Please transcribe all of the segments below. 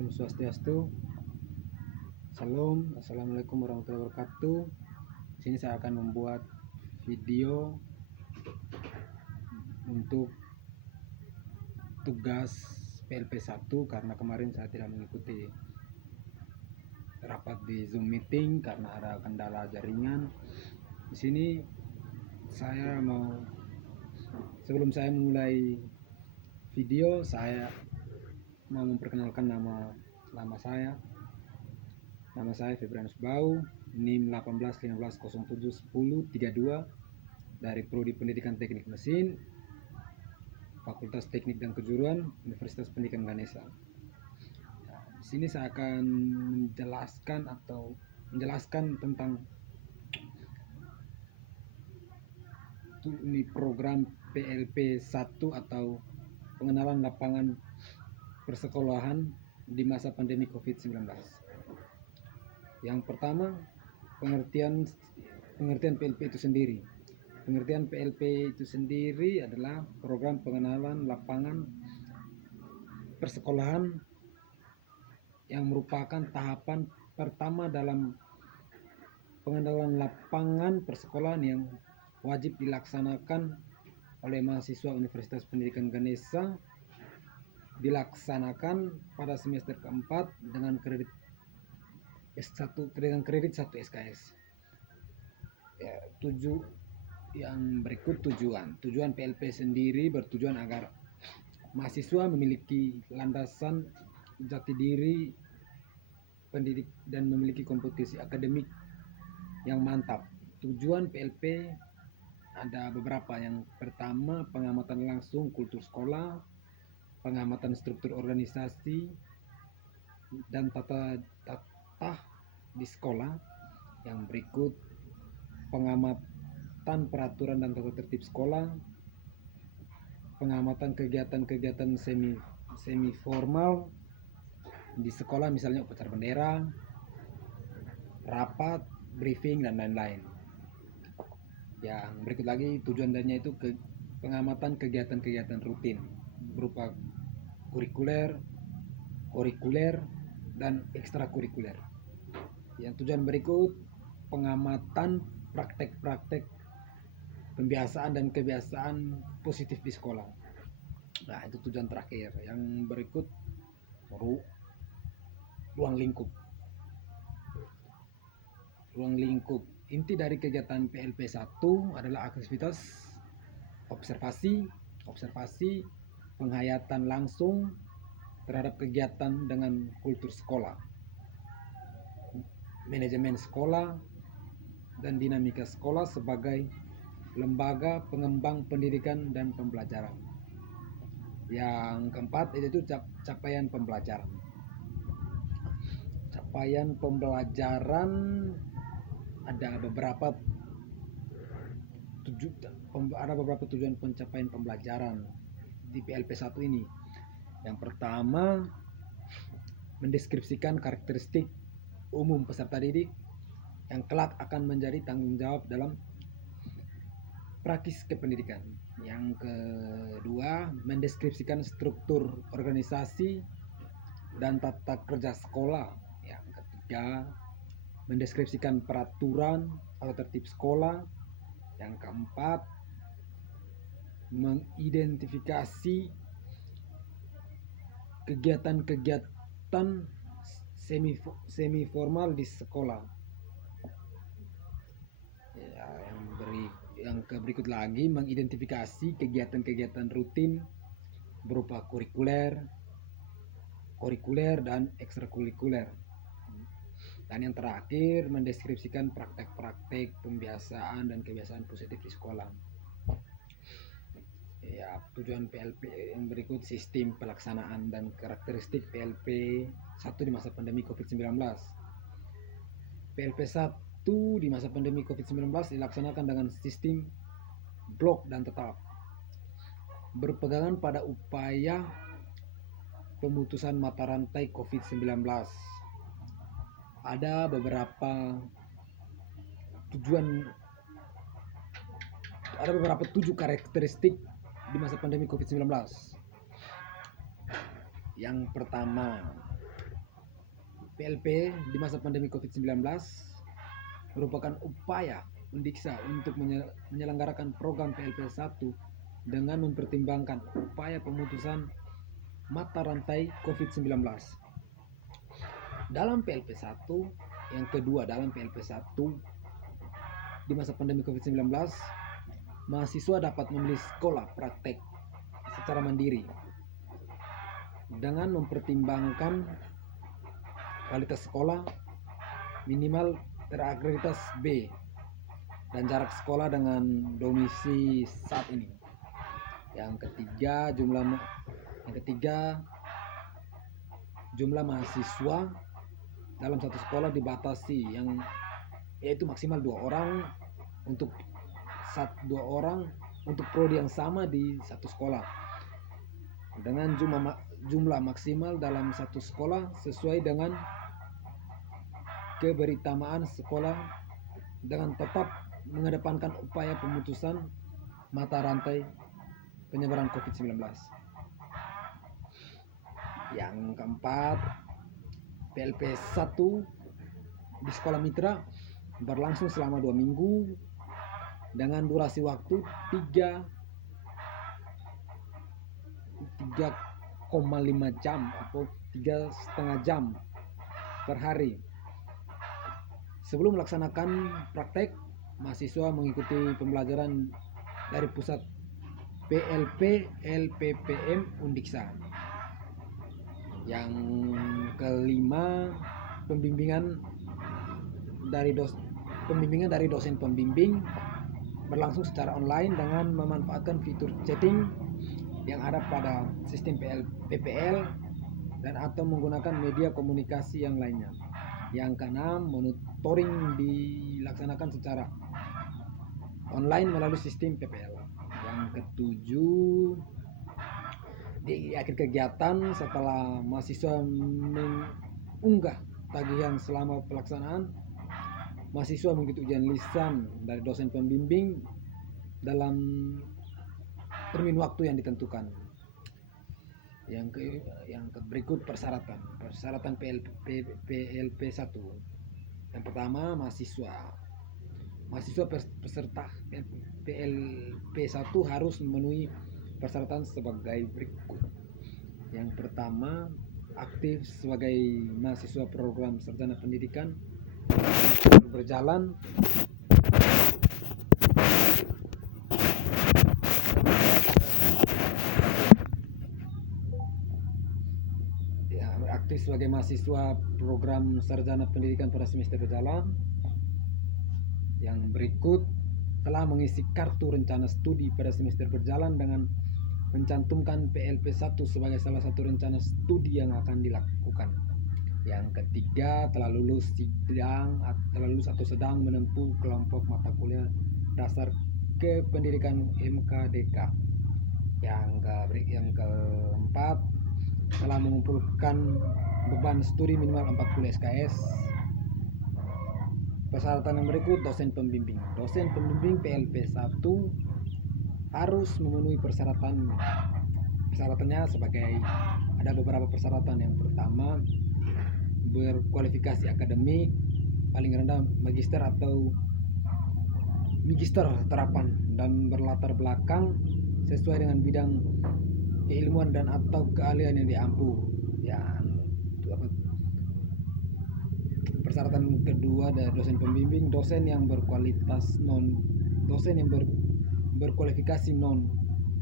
Om Swastiastu. Salam, Assalamualaikum warahmatullahi wabarakatuh. Di sini saya akan membuat video untuk tugas PLP 1 karena kemarin saya tidak mengikuti rapat di Zoom meeting karena ada kendala jaringan. Di sini sebelum saya memulai video, saya mau memperkenalkan nama saya. Nama saya Febrianus Bau, NIM 1815071032 dari Prodi Pendidikan Teknik Mesin, Fakultas Teknik dan Kejuruan, Universitas Pendidikan Ganesha. Di sini saya akan menjelaskan tentang ini program PLP 1 atau pengenalan lapangan persekolahan di masa pandemi COVID-19. Yang pertama, pengertian PLP itu sendiri. Pengertian PLP itu sendiri adalah program pengenalan lapangan persekolahan yang merupakan tahapan pertama dalam pengenalan lapangan persekolahan yang wajib dilaksanakan oleh mahasiswa Universitas Pendidikan Ganesha, dilaksanakan pada semester keempat dengan kredit S1 dengan kredit 1 SKS. Yang berikut tujuan PLP sendiri bertujuan agar mahasiswa memiliki landasan jati diri pendidik dan memiliki kompetisi akademik yang mantap. Tujuan PLP ada beberapa. Yang pertama, pengamatan langsung kultur sekolah, pengamatan struktur organisasi dan tata di sekolah. Yang berikut, pengamatan peraturan dan tata tertib sekolah, pengamatan kegiatan-kegiatan semi formal di sekolah, misalnya upacara bendera, rapat, briefing dan lain-lain. Yang berikut lagi, tujuan lainnya itu pengamatan kegiatan-kegiatan rutin berupa kurikuler dan ekstrakurikuler. Yang tujuan berikut, pengamatan praktek-praktek pembiasaan dan kebiasaan positif di sekolah. Nah, itu tujuan terakhir. Yang berikut, ruang lingkup. Inti dari kegiatan PLP 1 adalah aktivitas observasi, penghayatan langsung terhadap kegiatan dengan kultur sekolah, manajemen sekolah, dan dinamika sekolah sebagai lembaga pengembang pendidikan dan pembelajaran. Yang keempat itu capaian pembelajaran. Capaian pembelajaran ada beberapa tujuan pencapaian pembelajaran di PLP 1 ini. Yang pertama, mendeskripsikan karakteristik umum peserta didik yang kelak akan menjadi tanggung jawab dalam praktis kependidikan. Yang kedua, mendeskripsikan struktur organisasi dan tata kerja sekolah. Yang ketiga, mendeskripsikan peraturan atau tertib sekolah. Yang keempat, mengidentifikasi kegiatan-kegiatan semi formal di sekolah. Yang berikut lagi, mengidentifikasi kegiatan-kegiatan rutin berupa kurikuler dan ekstrakurikuler. Dan yang terakhir, mendeskripsikan praktek-praktek pembiasaan dan kebiasaan positif di sekolah. Tujuan PLP yang berikut, sistem pelaksanaan dan karakteristik PLP 1 di masa pandemi COVID-19. PLP 1 di masa pandemi COVID-19 dilaksanakan dengan sistem blok dan tetap, berpegangan pada upaya pemutusan mata rantai COVID-19. Ada beberapa tujuh karakteristik di masa pandemi COVID-19. Yang pertama, PLP di masa pandemi COVID-19 merupakan upaya Undiksa untuk menyelenggarakan program PLP 1 dengan mempertimbangkan upaya pemutusan mata rantai COVID-19. Dalam PLP 1, yang kedua dalam PLP 1 di masa pandemi COVID-19, mahasiswa dapat memilih sekolah praktek secara mandiri dengan mempertimbangkan kualitas sekolah minimal terakreditas B dan jarak sekolah dengan domisili saat ini. Yang ketiga, jumlah mahasiswa dalam satu sekolah dibatasi, yaitu maksimal 2 orang untuk 2 orang untuk prodi yang sama di satu sekolah, dengan jumlah maksimal dalam satu sekolah sesuai dengan keberitamaan sekolah, dengan tetap mengedepankan upaya pemutusan mata rantai penyebaran COVID-19. Yang keempat, PLP 1 di sekolah mitra berlangsung selama 2 minggu dengan durasi waktu 3,5 jam atau 3,5 jam per hari. Sebelum melaksanakan praktek, mahasiswa mengikuti pembelajaran dari pusat PLP LPPM Undiksa. Yang kelima, pembimbingan dari dosen pembimbing berlangsung secara online dengan memanfaatkan fitur chatting yang ada pada sistem PPL dan atau menggunakan media komunikasi yang lainnya. Yang keenam, monitoring dilaksanakan secara online melalui sistem PPL. Yang ketujuh, di akhir kegiatan setelah mahasiswa mengunggah tagihan selama pelaksanaan, mahasiswa mengikuti ujian lisan dari dosen pembimbing dalam termin waktu yang ditentukan. Yang berikut persyaratan PLP 1. Yang pertama, mahasiswa peserta PLP 1 harus memenuhi persyaratan sebagai berikut. Yang pertama, aktif sebagai mahasiswa program sarjana pendidikan berjalan sebagai mahasiswa program sarjana pendidikan pada semester berjalan. Yang berikut, telah mengisi kartu rencana studi pada semester berjalan dengan mencantumkan PLP 1 sebagai salah satu rencana studi yang akan dilakukan. Yang ketiga, telah lulus atau sedang menempuh kelompok mata kuliah dasar kependidikan MKDK. Yang keempat, telah mengumpulkan beban studi minimal 40 SKS. Persyaratan yang berikut, dosen pembimbing PLP 1 harus memenuhi persyaratannya sebagai ada beberapa persyaratan. Yang pertama, berkualifikasi akademik paling rendah magister atau magister terapan dan berlatar belakang sesuai dengan bidang keilmuan dan atau keahlian yang diampu. Persyaratan kedua dari dosen pembimbing, dosen yang berkualifikasi non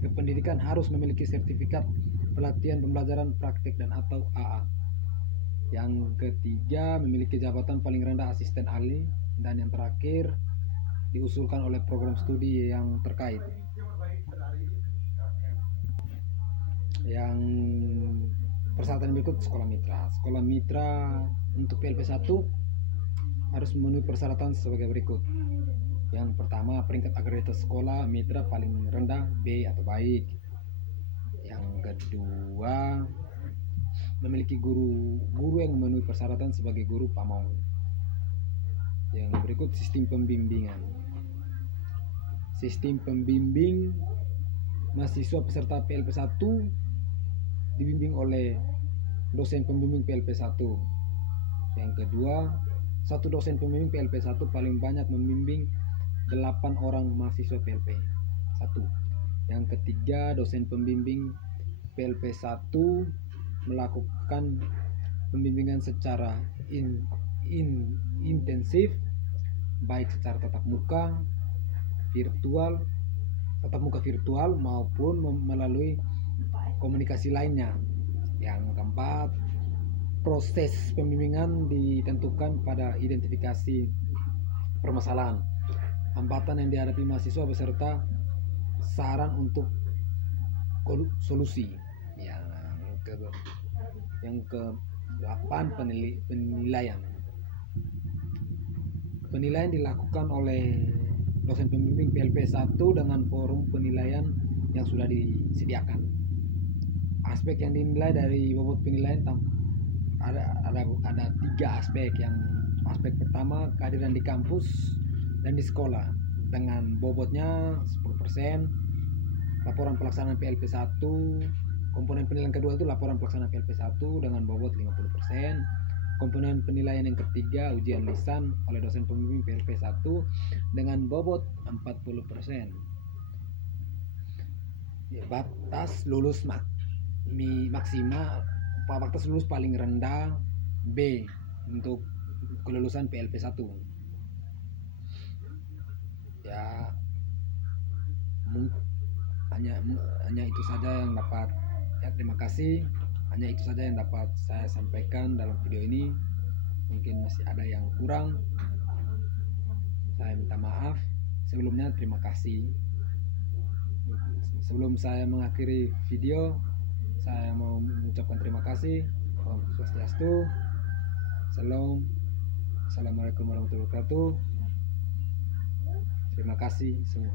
kependidikan harus memiliki sertifikat pelatihan pembelajaran praktik dan atau AA. Yang ketiga, memiliki jabatan paling rendah asisten ahli. Dan yang terakhir, diusulkan oleh program studi yang terkait. Yang persyaratan berikut, sekolah mitra untuk PLP 1 harus memenuhi persyaratan sebagai berikut. Yang pertama, peringkat akreditas sekolah mitra paling rendah B atau baik. Yang kedua, memiliki guru yang memenuhi persyaratan sebagai guru pamong. Yang berikut, sistem pembimbingan. Sistem pembimbing mahasiswa peserta PLP 1 dibimbing oleh dosen pembimbing PLP 1 Yang kedua, satu dosen pembimbing PLP 1 paling banyak membimbing 8 orang mahasiswa PLP 1. Yang ketiga, dosen pembimbing PLP 1 melakukan pembimbingan secara intensif, baik secara tatap muka virtual maupun melalui komunikasi lainnya. Yang keempat, proses pembimbingan ditentukan pada identifikasi permasalahan, hambatan yang dihadapi mahasiswa beserta saran untuk solusi. Yang ke-8, penilaian. Penilaian dilakukan oleh dosen pembimbing PLP 1 dengan forum penilaian yang sudah disediakan. Aspek yang dinilai dari bobot penilaian ada 3 aspek. Yang aspek pertama, kehadiran di kampus dan di sekolah dengan bobotnya 10%. Laporan pelaksanaan PLP 1. Komponen penilaian kedua itu laporan pelaksanaan PLP 1 dengan bobot 50%. Komponen penilaian yang ketiga, ujian lisan oleh dosen pembimbing PLP 1 dengan bobot 40%. Batas lulus maksimal, batas lulus paling rendah B untuk kelulusan PLP 1. Ya, hanya itu saja yang dapat. Ya, terima kasih. Hanya itu saja yang dapat saya sampaikan dalam video ini. Mungkin masih ada yang kurang, saya minta maaf. Sebelumnya terima kasih. Sebelum saya mengakhiri video, saya mau mengucapkan terima kasih. Om Swastiastu. Salam. Assalamualaikum warahmatullahi wabarakatuh. Terima kasih semua.